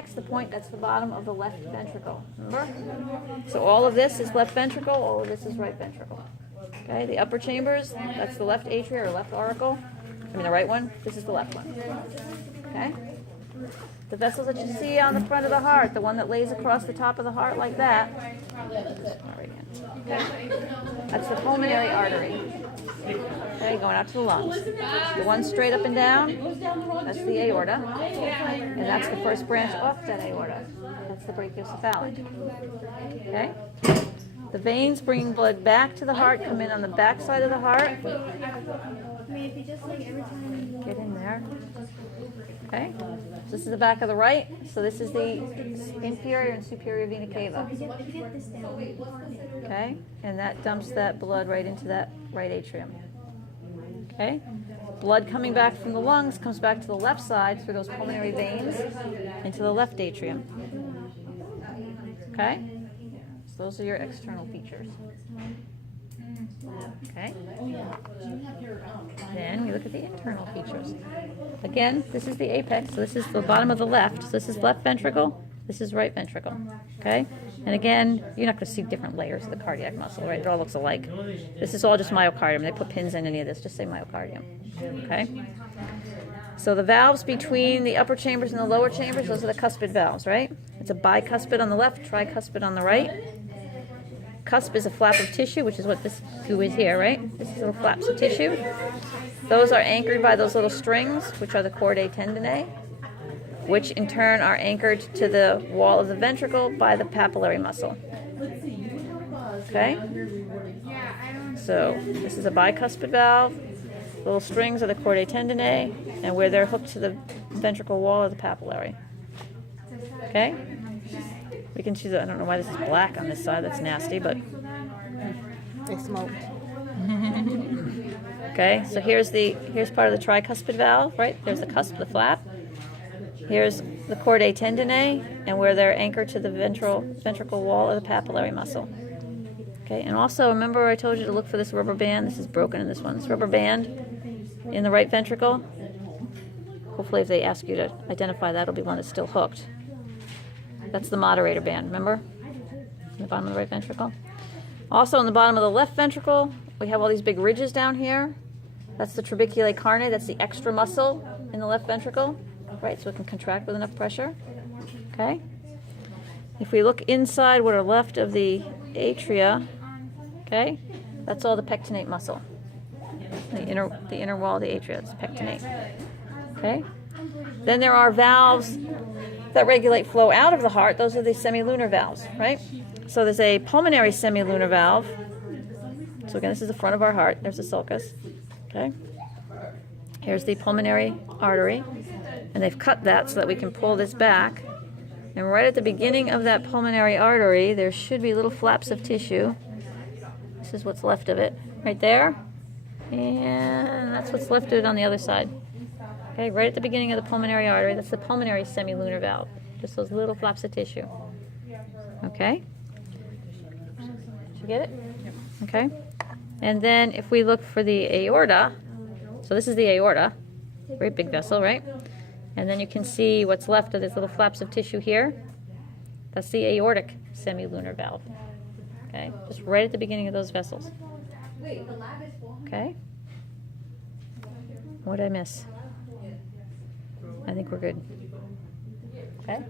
apex, the point, that's the bottom of the left ventricle. Remember? So all of this is left ventricle, all of this is right ventricle. Okay, the upper chambers, that's the left atria or left auricle. I mean the right one, this is the left one. Okay? The vessels that you see on the front of the heart, the one that lays across the top of the heart like that, that's the pulmonary artery. Okay, going out to the lungs. The one straight up and down, that's the aorta. And that's the first branch off that aorta. That's the brachiocephalic. Okay? The veins bringing blood back to the heart come in on the back side of the heart. Get in there. Okay? So this is the back of the right. So this is the inferior and superior vena cava. Okay? And that dumps that blood right into that right atrium. Okay? Blood coming back from the lungs comes back to the left side through those pulmonary veins into the left atrium. Okay? So those are your external features. Okay? Then we look at the internal features. Again, this is the apex, so this is the bottom of the left. So this is left ventricle, this is right ventricle. Okay? And again, you're not going to see different layers of the cardiac muscle, right? It all looks alike. This is all just myocardium. They put pins in any of this, just say myocardium. Okay? So the valves between the upper chambers and the lower chambers, those are the cuspid valves, right? It's a bicuspid on the left, tricuspid on the right. Cusp is a flap of tissue, which is what this goo is here, right? This is little flaps of tissue. Those are anchored by those little strings, which are the chordae tendineae, which in turn are anchored to the wall of the ventricle by the papillary muscle. Okay? So this is a bicuspid valve. Little strings are the chordae tendineae, and where they're hooked to the ventricle wall are the papillary. Okay? We can choose, I don't know why this is black on this side, that's nasty, but. They smoked. Okay, so here's part of the tricuspid valve, right? There's the cusp, the flap. Here's the chordae tendineae, and where they're anchored to the ventricle wall of the papillary muscle. Okay, and also remember I told you to look for this rubber band. This is broken in this one. This rubber band in the right ventricle. Hopefully if they ask you to identify that, it'll be one that's still hooked. That's the moderator band, remember? In the bottom of the right ventricle. Also in the bottom of the left ventricle, we have all these big ridges down here. That's the trabeculae carnae, that's the extra muscle in the left ventricle, right? So it can contract with enough pressure. Okay? If we look inside what are left of the atria, okay, that's all the pectinate muscle. The inner wall of the atria is pectinate. Okay? Then there are valves that regulate flow out of the heart. Those are the semilunar valves, right? So there's a pulmonary semilunar valve. So again, this is the front of our heart. There's the sulcus. Okay? Here's the pulmonary artery. And they've cut that so that we can pull this back. And right at the beginning of that pulmonary artery, there should be little flaps of tissue. This is what's left of it. Right there. And that's what's left of it on the other side. Okay, right at the beginning of the pulmonary artery, that's the pulmonary semilunar valve. Just those little flaps of tissue. Okay? Did you get it? Okay. And then if we look for the aorta, so this is the aorta, very big vessel, right? And then you can see what's left of these little flaps of tissue here. That's the aortic semilunar valve. Okay, just right at the beginning of those vessels. Okay. What did I miss? I think we're good. Okay?